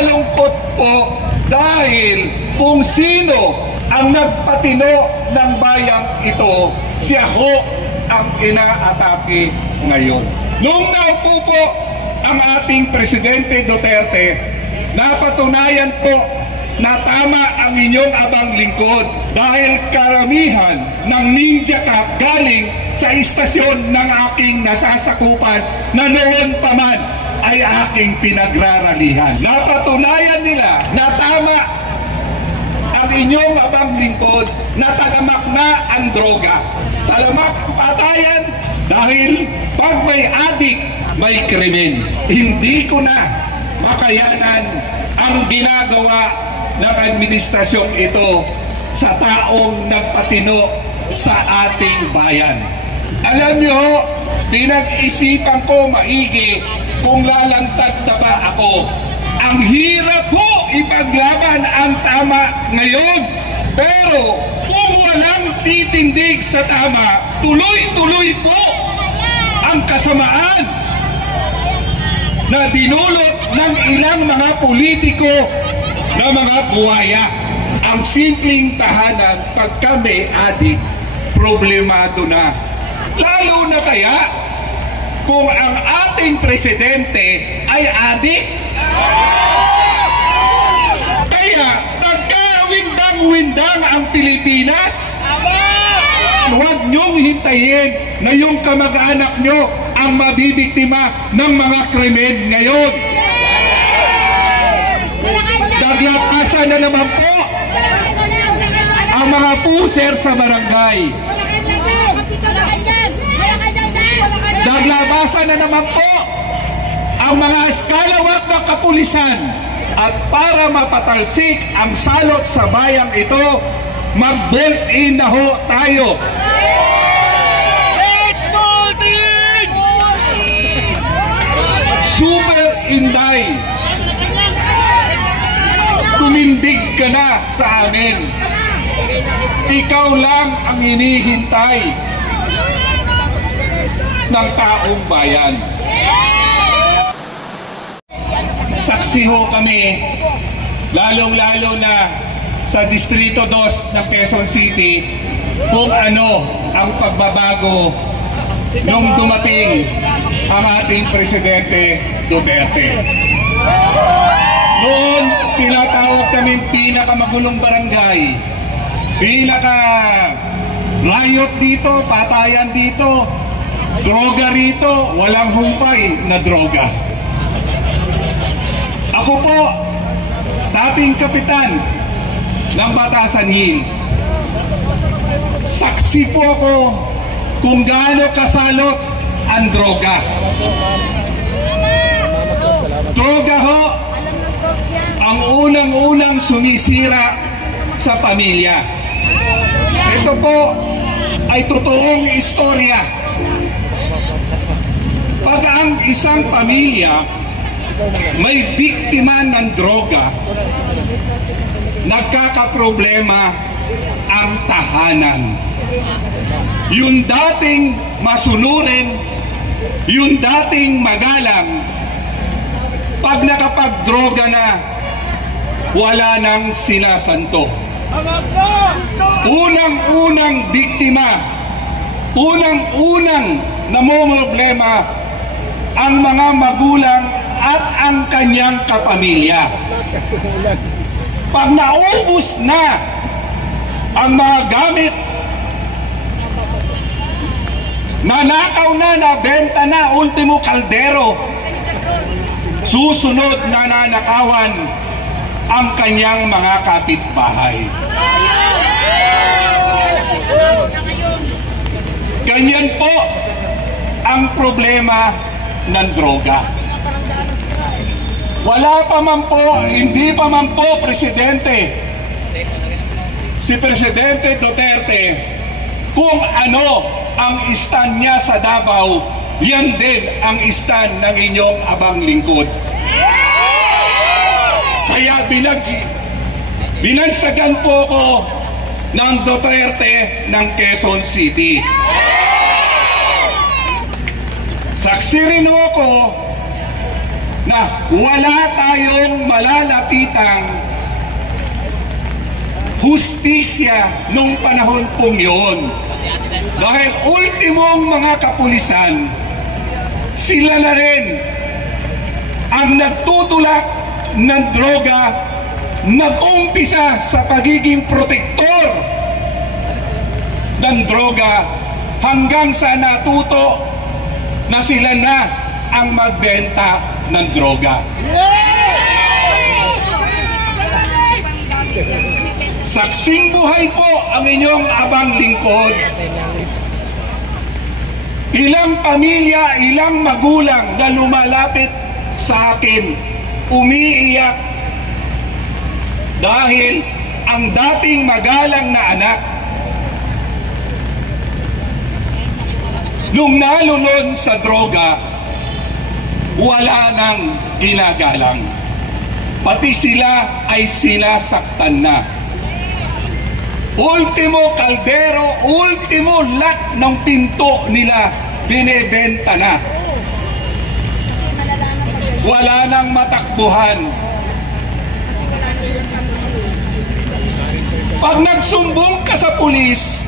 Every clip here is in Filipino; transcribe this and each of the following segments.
nakakalungkot po dahil kung sino ang nagpatino ng bayang ito, siya ho ang inaatake ngayon. Nung naupo po ang ating Presidente Duterte, napatunayan po na tama ang inyong abang lingkod dahil karamihan ng Ninja Cup galing sa istasyon ng aking nasasakupan na noon pa man ay aking pinagraralihan. Napatunayan nila na tama ang inyong abang lingkod na talamak na ang droga. Talamak ang patayan dahil pag may adik, may krimen. Hindi ko na makayanan ang ginagawa ng administrasyong ito sa taong nagpatino sa ating bayan. Alam nyo, pinag-isipan ko maigi kung lalantad na ba ako. Ang hirap po ipaglaban ang tama ngayon. Pero kung walang titindig sa tama, tuloy-tuloy po ang kasamaan na dinulot ng ilang mga politiko na mga buhaya. Ang simpleng tahanan, pag kami adik, problemado na. Lalo na kaya kung ang ating presidente ay adik. Kaya nagkawindang-windang ang Pilipinas. Huwag niyong hintayin na yung kamag-anak niyo ang mabibiktima ng mga krimen ngayon. Naglapasan na naman po ang mga puser sa barangay. Naglabasan na naman po ang mga eskalawat ng kapulisan. At para mapatalsik ang salot sa bayang ito, mag-bolt-in na ho tayo. Let's bolt-in! Super Inday, tumindig ka na sa amin. Ikaw lang ang hinihintay ng taong bayan. Saksi ho kami, lalong-lalo na sa Distrito 2 ng Quezon City, kung ano ang pagbabago nung dumating ang ating Presidente Duterte. Noon, tinatawag kami pinakamagulong barangay, pinaka-riot dito, patayan dito, droga rito, walang humpay na droga. Ako po, dating kapitan ng Batasan Hills. Saksi po ako kung gaano kasalot ang droga. Droga ho, ang unang-unang sumisira sa pamilya. Ito po ay totoong istorya. Pag ang isang pamilya may biktima ng droga, nagkakaproblema ang tahanan. Yung dating masunurin, yung dating magalang, pag nakapagdroga na, wala nang sinasanto. Unang-unang biktima, unang-unang namomroblema ang mga magulang at ang kanyang kapamilya. Pag naubos na ang mga gamit, nanakaw na, nabenta na, ultimo kaldero, susunod na nanakawan ang kanyang mga kapitbahay. Ganyan po ang problema ng droga. Wala pa man po, hindi pa man po Presidente, si Presidente Duterte, kung ano ang stand niya sa Davao, yan din ang stand ng inyong abang lingkod. Kaya binagsagan po ko ng Duterte ng Quezon City. Saksi rin ako na wala tayong malapitang hustisya nung panahon pong yun. Dahil ultimong mga kapulisan, sila na rin ang nagtutulak ng droga, nag-umpisa sa pagiging protektor ng droga hanggang sa natuto na sila na ang magbenta ng droga. Saksing buhay po ang inyong abang lingkod. Ilang pamilya, ilang magulang na lumalapit sa akin, umiiyak dahil ang dating magalang na anak nung nalulon sa droga, wala nang ginagalang. Pati sila ay sinasaktan na. Ultimo kaldero, ultimo lock ng pinto nila, binebenta na. Wala nang matakbuhan. Pag nagsumbong ka sa pulis,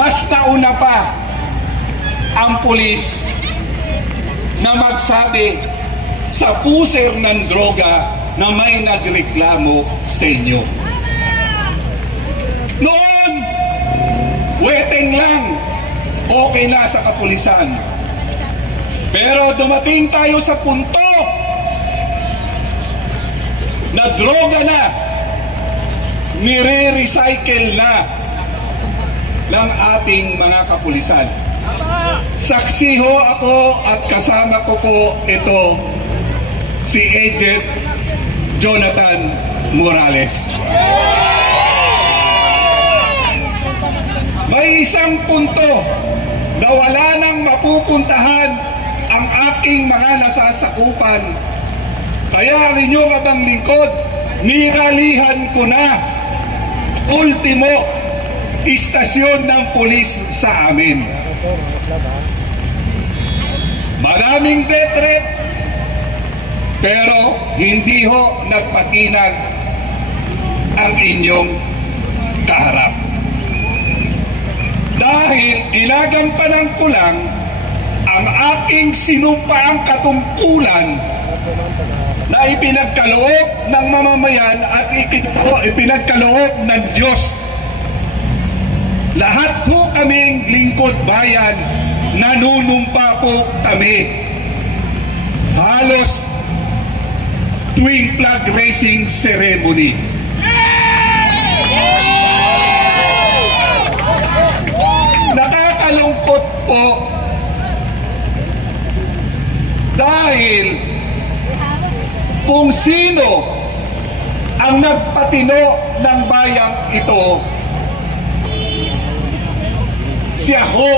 mas nauna pa ang pulis na magsabi sa puser ng droga na may nagreklamo sa inyo. Noon, weteng lang, okay na sa kapulisan. Pero dumating tayo sa punto na droga na, nire-recycle na ng ating mga kapulisan. Saksi ho ako at kasama ko po ito si Agent Jonathan Morales. May isang punto na wala nang mapupuntahan ang aking mga nasasakupan. Kaya ang inyong abang lingkod, niralihan ko na ultimo istasyon ng pulis sa amin. Maraming death threat, pero hindi ho nagpatinag ang inyong kaharap. Dahil ginagampanan ko lang ang aking sinumpaang katungkulan na ipinagkaloob ng mamamayan at ipinagkaloob ng Diyos. Lahat po kaming lingkod bayan, nanunumpa po kami. Halos tuwing flag raising ceremony. Nakakalungkot po dahil kung sino ang nagpatino ng bayang ito, siya ho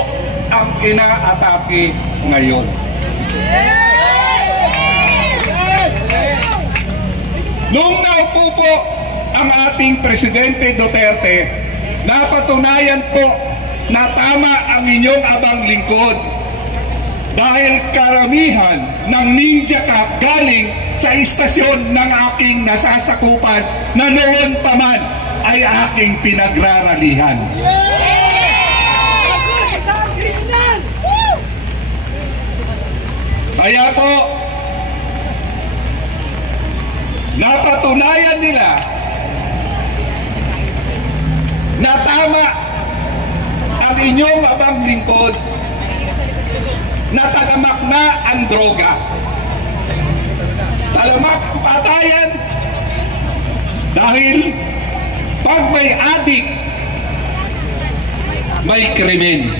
ang inaatake ngayon. Nung naupo po ang ating Presidente Duterte, napatunayan po na tama ang inyong abang lingkod. Dahil karamihan ng ninja cap galing sa istasyon ng aking nasasakupan na noon pa man ay aking pinagraralihan. Kaya po, napatunayan nila na tama ang inyong abang lingkod na talamak na ang droga. Talamak patayan dahil pag may adik, may krimen.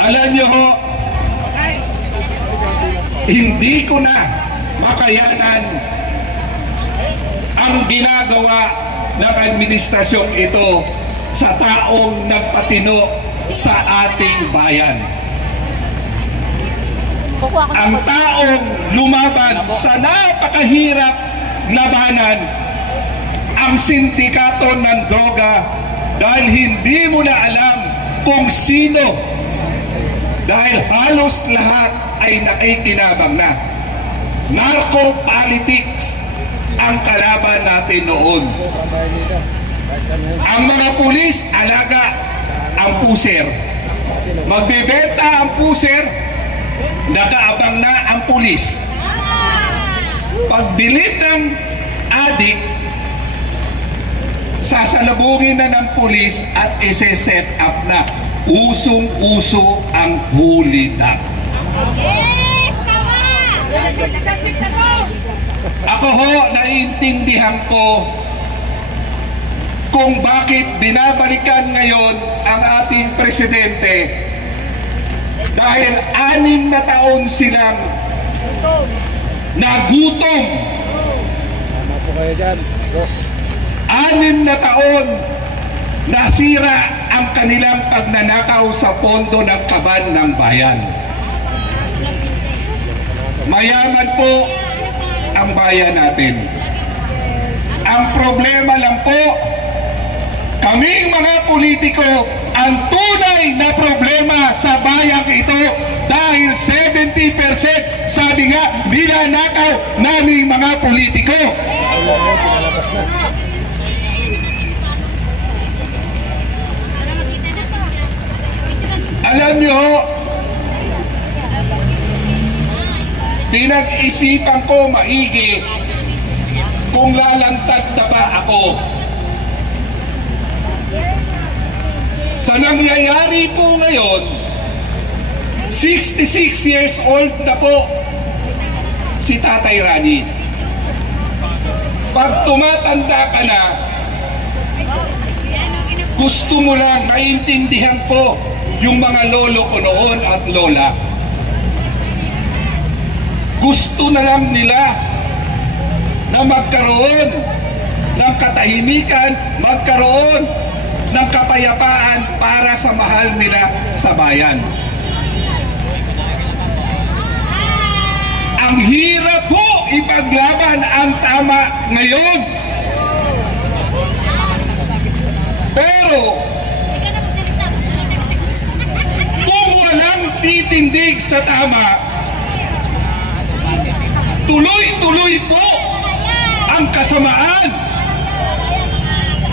Alam niyo ho, hindi ko na makayanan ang ginagawa ng administrasyong ito sa taong nagpatino sa ating bayan. Ang taong lumaban sa napakahirap labanan ang sindikato ng droga dahil hindi mo na alam kung sino Dahil halos lahat ay nakikinabang na. Narco-politics ang kalaban natin noon. Ang mga pulis, alaga ang puser. Magbebenta ang puser, nakaabang na ang pulis. Pagbilib ng adik, sasalubungin na ng pulis at ise-set up na. Usong-uso ang hulidap. Yes! Tama! Ako ho, naiintindihan ko kung bakit binabalikan ngayon ang ating presidente dahil 6 na taon silang nagutom. Tama po kayo dyan. 6 na taon nasira ang kanilang pagnanakaw sa pondo ng kaban ng bayan. Mayaman po ang bayan natin. Ang problema lang po, kaming mga politiko, ang tunay na problema sa bayang ito dahil 70% sabi nga ninanakaw naming mga politiko. Alam nyo, pinag-isipan ko maigi kung lalantad na ba ako. Sa nangyayari po ngayon, 66 years old na po si Tatay Rani. Pag tumatanda ka na, gusto mo lang, naiintindihan ko yung mga lolo ko noon at lola. Gusto na lang nila na magkaroon ng katahimikan, magkaroon ng kapayapaan para sa mahal nila sa bayan. Ang hirap po ipaglaban ang tama ngayon. Pero kung walang titindig sa tama, tuloy-tuloy po ang kasamaan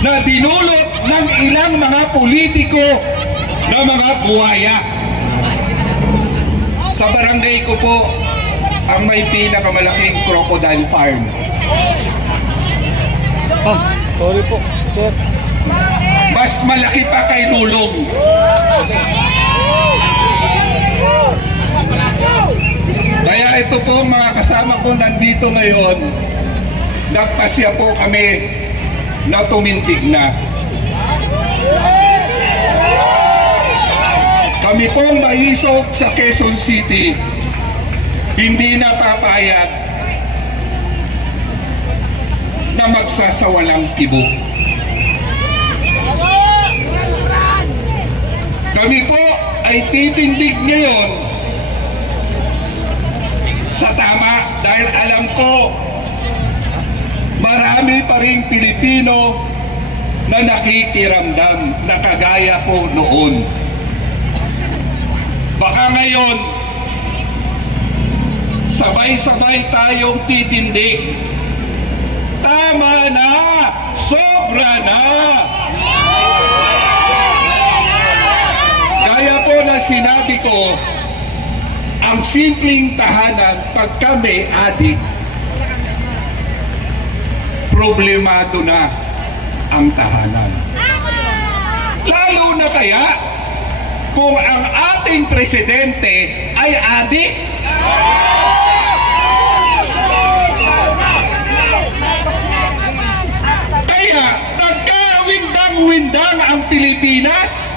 na dinulot ng ilang mga politiko na mga buhaya. Sa barangay ko po, ang may pinakamalaking crocodile farm. Sorry po, sir. Mas malaki pa kay Lulong. Kaya ito po mga kasama ko nandito ngayon, nagpasya po kami na tumindig na. Kami pong maisog sa Quezon City, hindi na papayag na magsasawalang kibo. Kami po ay titindig ngayon sa tama dahil alam ko marami pa ring Pilipino na nakikiramdam na kagaya po noon. Baka ngayon sabay-sabay tayong titindig. Tama na! Sobra na! Kaya po na sinabi ko, ang simpleng tahanan, pag kami adik, problemado na ang tahanan. Lalo na kaya kung ang ating presidente ay adik. Kaya nagkawindang-windang ang Pilipinas.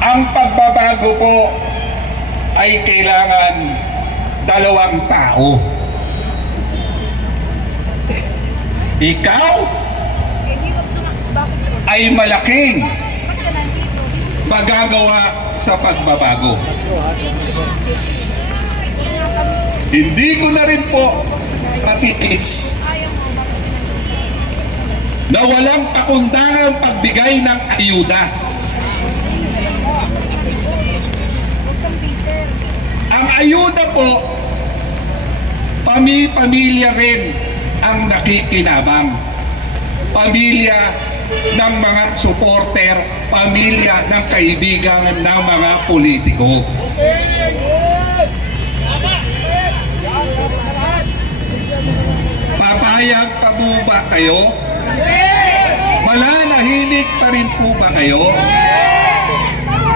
Ang pagbabago po ay kailangan 2 tao. Ikaw ay malaking magagawa sa pagbabago. Hindi ko na rin po matitiis na walang pakundangang pagbigay ng ayuda. Ang ayuda po, pamilya rin ang nakikinabang. Pamilya ng mga supporter, pamilya ng kaibigan ng mga politiko. Papayag pa po ba kayo? Mananahimik pa rin po ba kayo?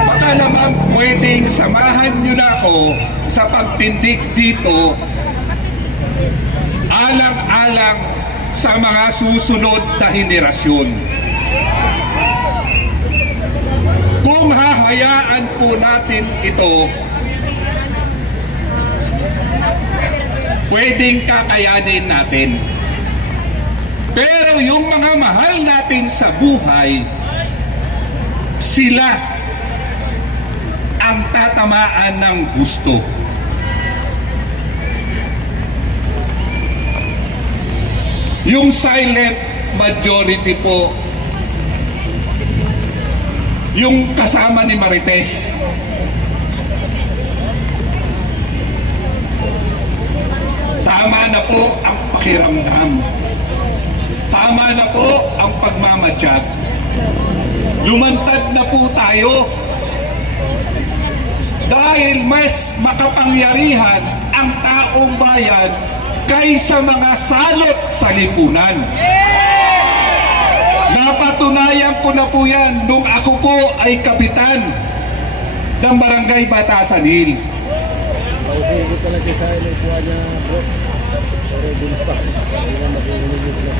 Baka naman pwedeng samahan nyo na ako sa pagtindig dito alang-alang sa mga susunod na henerasyon. Kung hahayaan po natin ito, pwedeng kakayanin natin. Pero yung mga mahal natin sa buhay, sila ang tatamaan ng gusto. Yung silent majority po, yung kasama ni Marites, tama na po ang pakiramdam. Tama na po ang pagmamatyag. Lumantad na po tayo dahil mas makapangyarihan ang taong bayan kaysa mga salot sa lipunan. Napatunayan ko na po yan nung ako po ay kapitan ng Barangay Batasan Hills.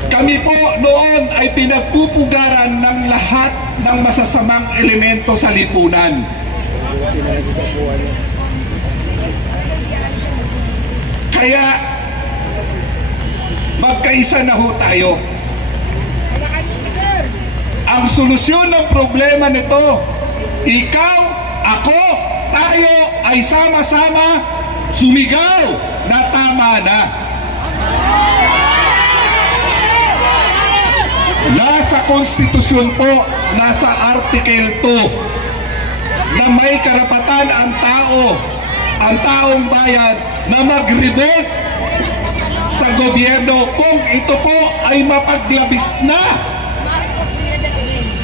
Kami po noon ay pinagpupugaran ng lahat ng masasamang elemento sa lipunan. Kaya magkaisa na ho tayo. Ang solusyon ng problema nito, ikaw, ako, tayo ay sama-sama sumigaw na tama na. Nasa konstitusyon po, nasa Article 2 na may karapatan ang taong bayan na mag-revolt sa gobyerno kung ito po ay mapaglabis na,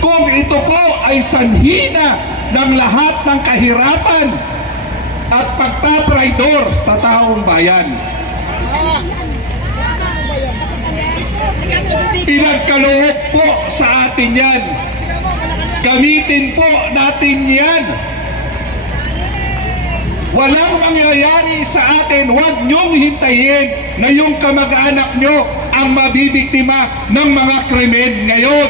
kung ito po ay sanhina ng lahat ng kahirapan at pagtatraidor sa taong bayan. Pinagkaloob po sa atin yan. Gamitin po natin yan. Walang mangyayari sa atin. Huwag niyong hintayin na yung kamag-anak niyo ang mabibiktima ng mga krimen ngayon.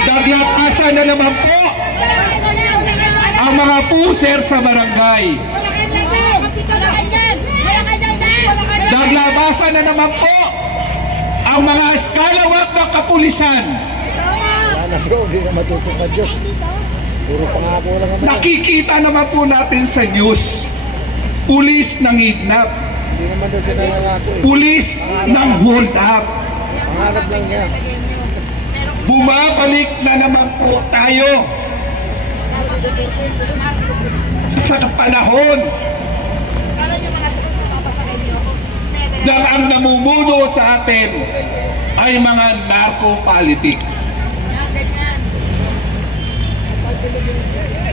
Naglakasan na naman po ang mga puser sa barangay. Naglabasan na naman po ang mga eskalawag ng kapulisan. Sana bro, hindi na matutupad Diyos. Puro pangako lang naman. Nakikita naman po natin sa news, pulis ng kidnap, Hindi naman doon sila nangako eh. pulis ng hold up. Pangarap lang niya. Bumabalik na naman po tayo sa panahon na ang namumuno sa atin ay mga narco-politics.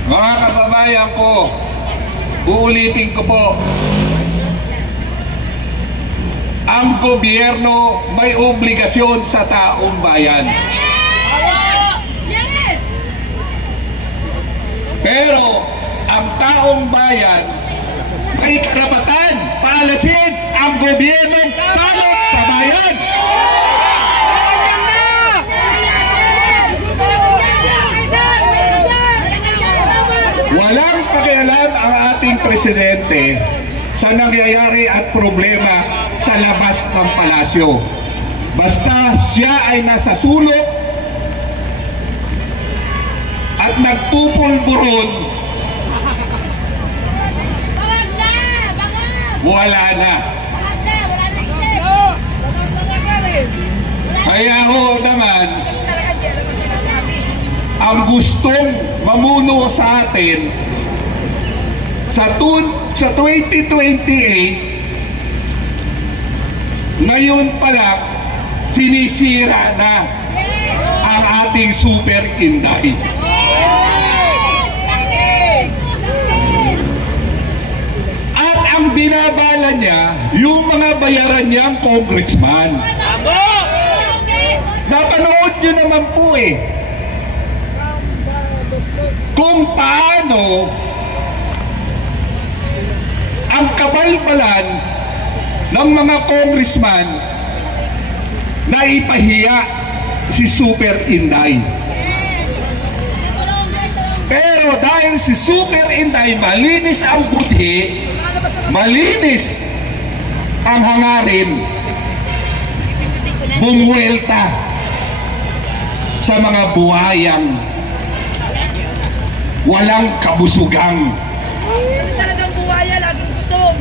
Mga kababayan ko, uulitin ko po, ang gobyerno may obligasyon sa taong bayan. Pero ang taong bayan may karapatan paalasin ang gobyernong salot sa bayan. Walang pakialam ang ating presidente sa nangyayari at problema sa labas ng palasyo. Basta siya ay nasa sulok at nagpupulburon, wala na. Kaya ho naman, ang gustong mamuno sa atin sa 2028, ngayon pala sinisira na ang ating Super Inday. At ang binabala niya, yung mga bayaran niyang congressman. Napanood niyo naman po kung paano ang kabalbalan ng mga congressman na ipahiya si Super Inday. Pero dahil si Super Inday malinis ang budhi, malinis ang hangarin, bumuwelta sa mga buhayang walang kabusugang. Talagang buwaya, laging gutom.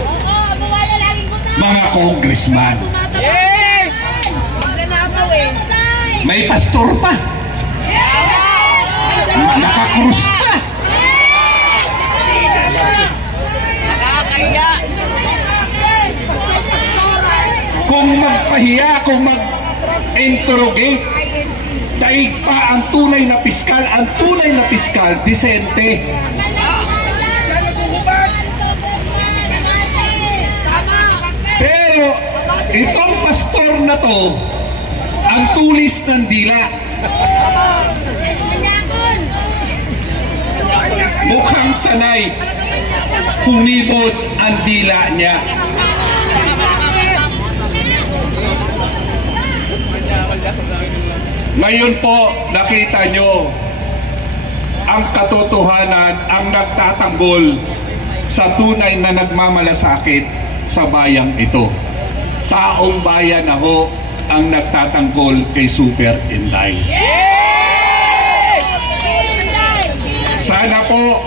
Oo, buwaya, laging gutom. Mga congressman. Yes! Magnanakaw May pastor pa. Nakakrus pa. Nakakaya. Kung magpahiya, kung mag-interrogate, daig pa ang tunay na piskal, disente. Pero itong pastor na to, ang tulis ng dila. Mukhang sanay, humibot ang dila niya. Ngayon po, nakita nyo ang katotohanan, ang nagtatanggol sa tunay na nagmamalasakit sa bayang ito. Taong bayan na ho ang nagtatanggol kay Super Inday. Sana po,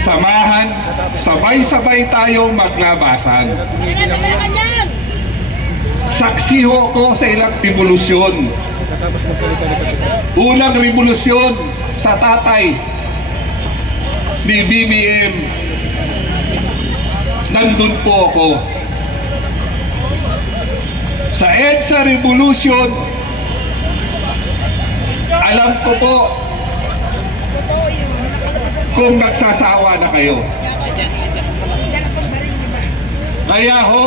samahan, sabay-sabay tayo maglabasan. Saksi ho ko sa ilang revolusyon. Unang revolusyon sa tatay ni BBM. Nandun po ako. Sa EDSA Revolution, alam ko po kung nagsasawa na kayo. Kaya ho,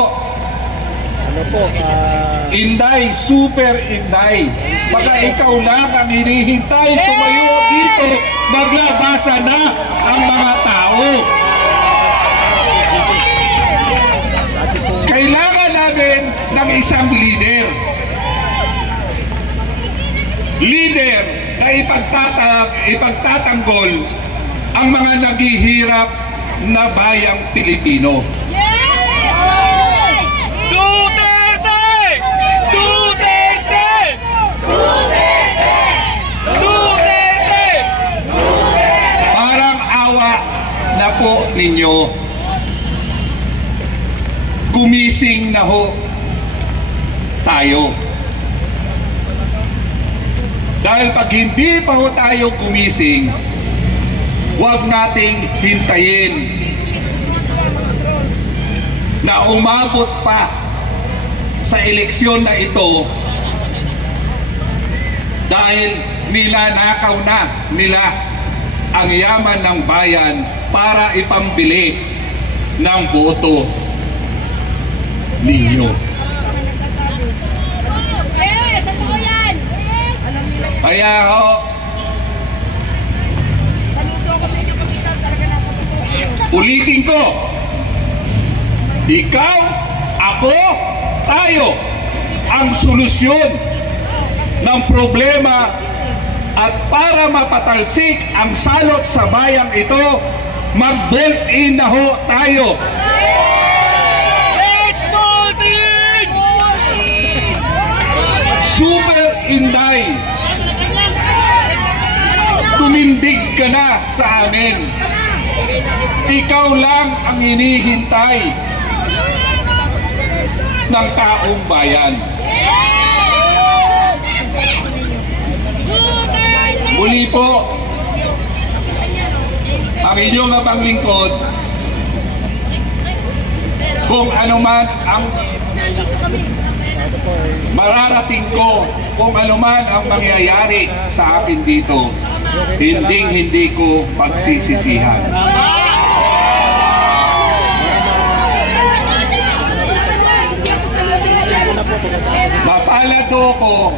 Inday, Super Inday, baka ikaw lang ang hinihintay, tumayo dito, maglabasan na ang mga tao. Kailangan namin ng isang leader. Leader na ipagtatanggol ang mga naghihirap na bayang Pilipino. Na po ninyo, gumising na ho tayo. Dahil pag hindi pa ho tayo gumising, huwag nating hintayin na umabot pa sa eleksyon na ito dahil nilanakaw na nila ang yaman ng bayan para ipambili ng boto ninyo. Yes, ano po yan? Kaya ho, ulitin ko, ikaw, ako, tayo ang solusyon ng problema. At para mapatalsik ang salot sa bayang ito, mag-vote in na ho tayo. Let's vote in! Super Inday, tumindig ka na sa amin. Ikaw lang ang hinihintay ng taong bayan. Muli po, ang inyong abang lingkod, kung ano man ang mararating ko, kung ano man ang mangyayari sa akin dito, hindi ko pagsisisihan. Mapalad ko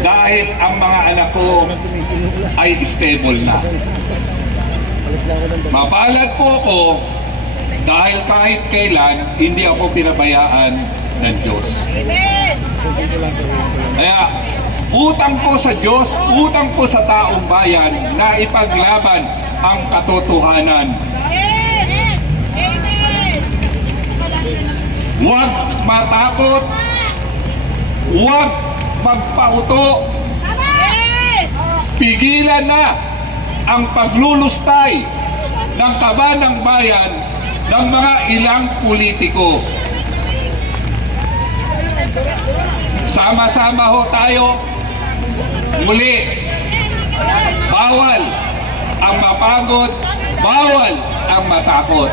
dahil ang mga anak ko ay stable na. Mapalad po ako dahil kahit kailan hindi ako pinabayaan ng Diyos. Kaya utang ko sa Diyos, utang ko sa taong bayan na ipaglaban ang katotohanan. Huwag matakot, huwag magpauto, pigilan na ang paglulustay ng kaba ng bayan ng mga ilang politiko. Sama-sama ho tayo. Muli, bawal ang mapagod, bawal ang matakot.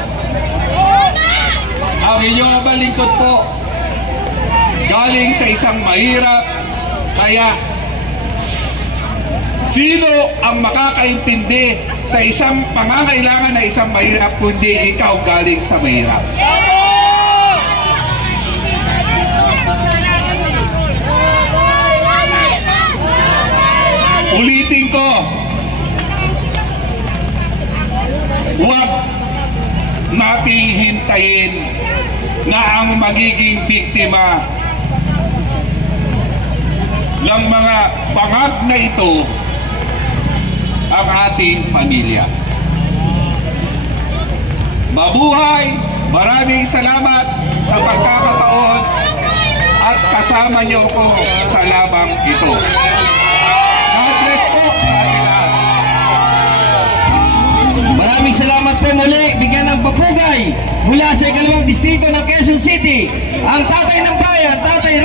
Ang inyong balingkod po, galing sa isang mahirap, kaya sino ang makakaintindi sa isang pangangailangan na isang mahirap kundi ikaw galing sa mahirap? Ulitin ko, huwag nating hintayin na ang magiging biktima ng mga bangag na ito ang ating pamilya. Mabuhay! Maraming salamat sa pagkakataon at kasama niyo ko sa labang ito. God bless po sa ating lahat. Maraming salamat po muli. Bigyan ng papugay mula sa ikalawang distrito ng Quezon City, ang tatay ng bayan, Tatay